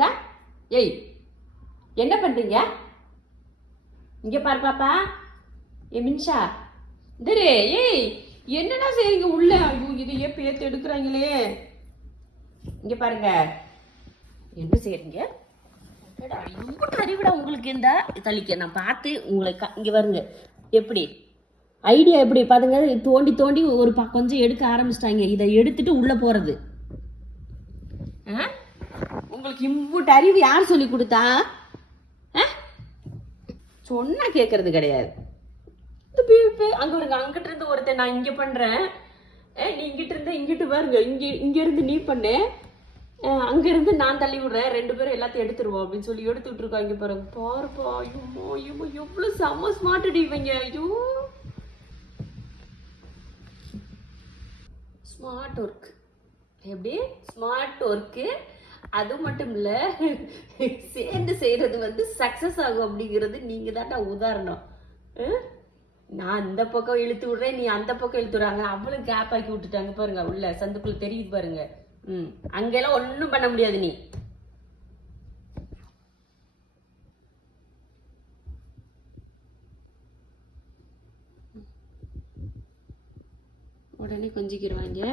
டா ஏய் என்ன பண்ணுறீங்க? இங்கே பாரு பாப்பா. மின்ஷா தரே. ஏய் என்னடா செய்றீங்க உள்ள? ஐயோ இதையே பேத்து எடுக்கிறாங்களே. இங்கே பாருங்க என்ன செய்றீங்க? அறிவிடா உங்களுக்கு இந்த தள்ளிக்க நான் பார்த்து உங்களை இங்கே வருங்க. எப்படி ஐடியா எப்படி பாருங்க. தோண்டி தோண்டி ஒரு கொஞ்சம் எடுக்க ஆரம்பிச்சிட்டாங்க. இதை எடுத்துட்டு உள்ள போறது. உங்களுக்கு இம்புட்டு அறிவு யார் சொல்லி கொடுத்தா? சொன்னா கேட்கறது கிடையாது. அங்க வருங்க. அங்கிட்ட இருந்து ஒருத்தன் நான் இங்க பண்றேன், நீ இங்கிட்ட இருந்து இங்கிட்டு பாருங்க. இங்க இருந்து நீ பண்ணு, அங்க இருந்து நான் தள்ளி விடுறேன், 2 பேரும் எல்லாத்தையும் எடுத்துருவோம் அப்படின்னு சொல்லி எடுத்துட்டு இருக்கோம். இங்க பாருங்க பாருப்பா. ஐயோ எவ்வளவு செம்ம ஸ்மார்ட் அடிவங்க. ஐயோ ஸ்மார்ட் ஒர்க். எப்படி ஸ்மார்ட் ஒர்க்கு? அது மட்டும் இல்லை, சேர்ந்து செய்கிறது வந்து சக்ஸஸ் ஆகும் அப்படிங்கிறது நீங்கள் தான்டா உதாரணம். நான் இந்த பக்கம் இழுத்து விட்றேன், நீ அந்த பக்கம் இழுத்து விட்றாங்க. அவ்வளோ கேப் ஆக்கி விட்டுட்டாங்க பாருங்க. உள்ள சந்துக்குள்ள தெரியுது பாருங்க. அங்கெல்லாம் ஒன்றும் பண்ண முடியாது. நீ உடனே கொஞ்சிக்கிடுவாங்க.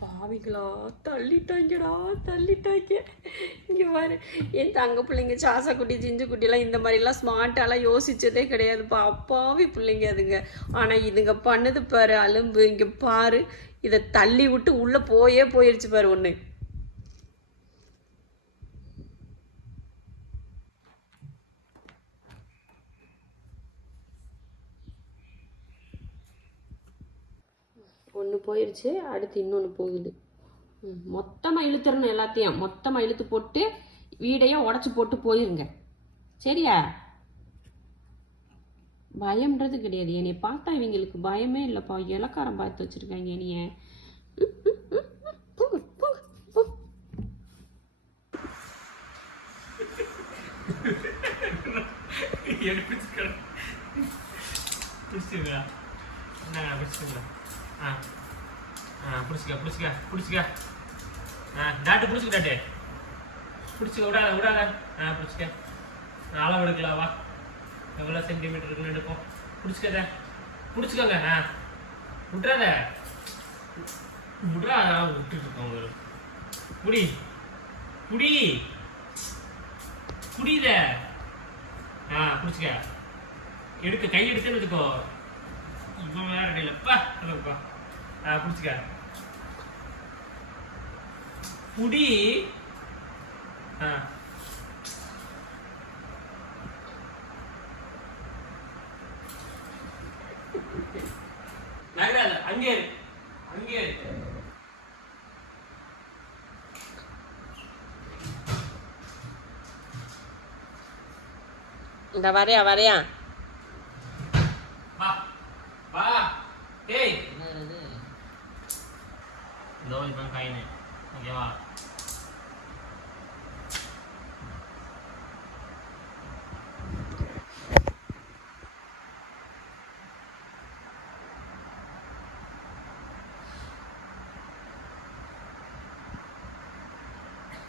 பாவிகளா தள்ளிட்டாங்கடா, தள்ளிட்டாங்க. இங்கே பாரு, என் தங்க பிள்ளைங்க சாசா குட்டி ஜிஞ்சு குட்டிலாம் இந்த மாதிரிலாம் ஸ்மார்ட்டாலாம் யோசிச்சதே கிடையாதுப்பா. அப்பாவி பிள்ளைங்க அதுங்க. ஆனால் இதுங்க பண்ணுது பாரு அலும்பு. இங்கே பாரு, இதை தள்ளி விட்டு உள்ளே போயிடுச்சு பாரு ஒன்று. ஒன்று போயிடுச்சு, அடுத்து இன்னொன்று போகுது. மொத்தமாக இழுத்துறணும். எல்லாத்தையும் மொத்தமாக இழுத்து போட்டு வீடையும் உடச்சி போட்டு போயிருங்க. சரியா? பயம்ன்றது கிடையாது. என்னைய பார்த்தா இவங்களுக்கு பயமே இல்லைப்பா. இலக்காரம் பார்த்து வச்சுருக்காங்க என்னைய. பிடிச்சிக்க டாட்டு பிடிச்சிக்க டாட்டு பிடிச்சிக்க விடாத பிடிச்சிக்க. அளவு எடுக்கலாம். வா, எவ்வளோ சென்டிமீட்டர் இருக்குன்னு எடுப்போம். பிடிச்சிக்கத பிடிச்சிக்கோங்க. விட்றாத விட்டுட்டு இருக்கோங்க. புடி புடி புடித. பிடிச்சிக்க. எடுக்க கை எடுத்துன்னு வச்சுக்கோ. இவன் வேற இல்லைப்பா. பிடிச்சிக்க. புடி. நகராத, அங்கே அங்கே. இந்த வரையா வரையா. வா வா. டேய் இதோ இப்போ கைனே. ஓகேவா?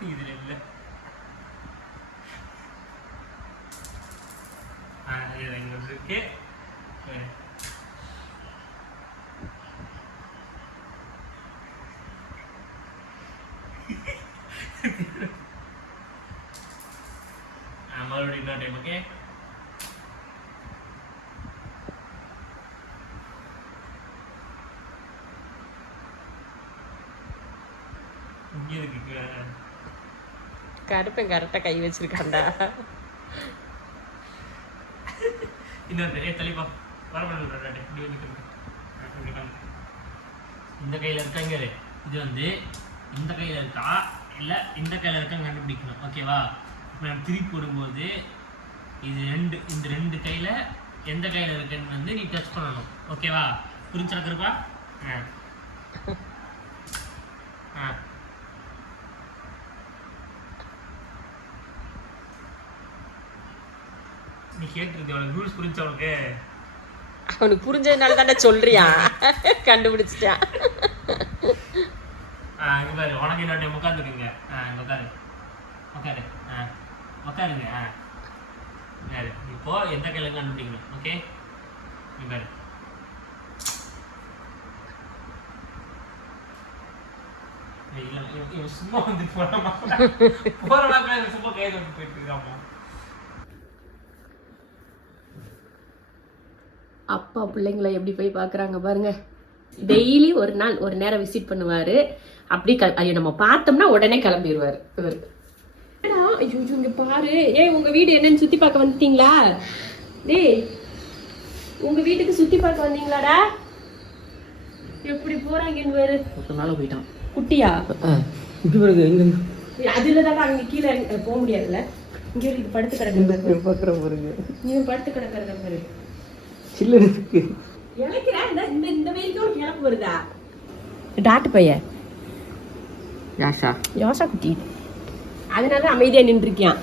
இதுல இல்லை. இது எங்களுக்கு இருக்கு. மறுபடியும் இன்னொரு டைம். ஓகே, இங்கே இருக்கு. கருப்பன் கரெக்டாக கை வச்சிருக்காண்டா. இன்னொரு தள்ளிப்பா. இந்த கையில இருக்காங்க, இது வந்து இந்த கையில இருக்கா இல்ல இந்த கையில இருக்கான்னு கண்டுபிடிக்கணும். ஓகேவா? நம்ம திருப்பி போடும்போது இந்த ரெண்டு கையில எந்த கையில இருக்குன்னு வந்து நீ டச் பண்ணணும். ஓகேவா? புரிஞ்சிருப்பா? நீ கேட்டுருக்கு அவனுக்கு ரூல்ஸ் புரிஞ்சு அவனுக்கு அவனுக்கு புரிஞ்சதுனால தானே சொல்றியா? கண்டுபிடிச்சிட்டான். இங்க பாரு, உனக்கு இன்னொரு டைம் உட்காந்துருக்குங்க. இங்க உட்காரு உட்காரு உட்காருங்க. யாரு இப்போ எந்த கையில கண்டுபிடிக்கணும். ஓகே, இங்க பாரு. சும்மா வந்து போற மாதிரி சும்மா கையில வந்து போயிட்டு இருக்காமோ. அப்பா பிள்ளைங்களை எப்படி போய் பார்க்குறாங்க பாருங்க. டெய்லி ஒரு நேரம் விசிட் பண்ணுவாரு. அப்படி ஐயோ நம்ம பார்த்தோம்னா உடனே கிளம்பிடுவார் இவர். ஐயோ இங்க பாரு, உங்க வீடு என்னன்னு சுத்தி பார்க்க வந்துட்டீங்களா? டேய், உங்க வீட்டுக்கு சுத்தி பார்க்க வந்தீங்களாடா? எப்படி போறாங்கன்னு வேறு மேலே போயிட்டான். குட்டியா இப்படி பாருங்க, எங்க அதுல தான் அங்க கீழே போக முடியாதுல்ல. இங்க இது படுத்து கிடக்கு பார்க்குற பாருங்க, நீ படுத்து கிடக்குறத பாரு. சில்லு இருக்கு. இந்த வெயிலுக்கு ஒரு கிளப்பு வருதா? டாட்டு பையன் யாஷா யோசா குட்டி, அதனால அமைதியா நின்றுருக்கியான்.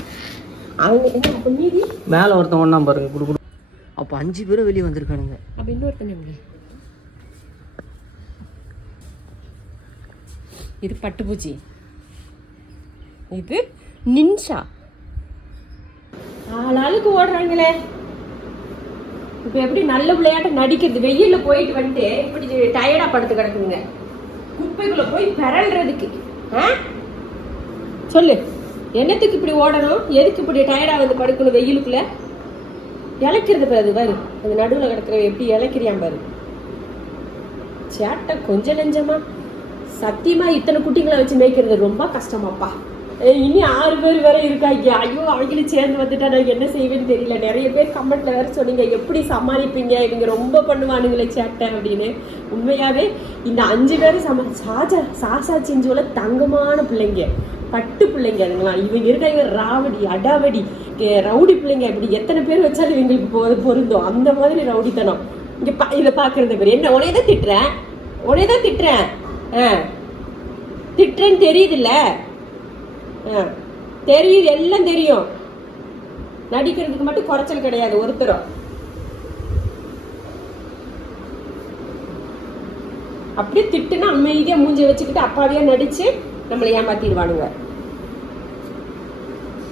அவங்க என்ன அப்ப மீதி மேலே ஒருத்தன் ஒன்றா பாருங்க குடு குடு. அப்போ 5 பேரும் வெளியே வந்திருக்கானுங்க. அப்ப இன்னொருத்தன் எப்படி? இது பட்டுப்பூச்சி, இது நின்ஷா. ஆளாளுக்கு ஓடுறாங்களே. இப்ப எப்படி நல்ல விளையாட்டு நடிக்கிறது? வெயில்ல போயிட்டு வந்துட்டு இப்படி டயர்டா படுத்து கிடக்குங்க. குப்பைக்குள்ள போய் பெறல்றதுக்கு சொல்லு, என்னத்துக்கு இப்படி ஓடணும்? எதுக்கு இப்படி டயர்டா வந்து படுக்கணும் வெயிலுக்குள்ள? இழைக்கிறது பாரு, பாரு அந்த நடுவுல கிடக்குற எப்படி இழைக்கிறியான் பாரு. சேட்டை கொஞ்சம் நெஞ்சமா. சத்தியமா இத்தனை குட்டிங்களை வச்சு மேய்க்கிறது ரொம்ப கஷ்டமாப்பா. இனி 6 பேர் வேற இருக்காங்க. ஐயோ, அவங்களும் சேர்ந்து வந்துட்டா நான் என்ன செய்வேன்னு தெரியல. நிறைய பேர் கமெண்ட்ல வேற சொன்னீங்க, எப்படி சமாளிப்பீங்க, இவங்க ரொம்ப பண்ணுவானுங்களே சேட்டை அப்படின்னு. உண்மையாவே இந்த 5 பேரும் சாசா செஞ்சோல தங்கமான பிள்ளைங்க, பட்டு பிள்ளைங்க அதுங்களாம். இவங்க இருக்காங்க ராவடி அடாவடி ரவுடி பிள்ளைங்க. இப்படி எத்தனை பேர் வச்சாலும் இவங்களுக்கு பொருந்தும் அந்த மாதிரி ரவுடித்தனம். இங்க இதை பாக்குறது பேர் என்ன? உனையதான் திட்டுறேன் திட்டுறேன்னு தெரியுதுல்ல? தெரியுது, எல்லாம் தெரியும். நடிக்கிறதுக்கு மட்டும் குறைச்சல் கிடையாது ஒருத்தரும். அப்படியே திட்டுனா அமைதியா மூஞ்சி வச்சுக்கிட்டு அப்பாவியா நடிச்சு நம்மளை ஏமாத்திடுவானுங்க.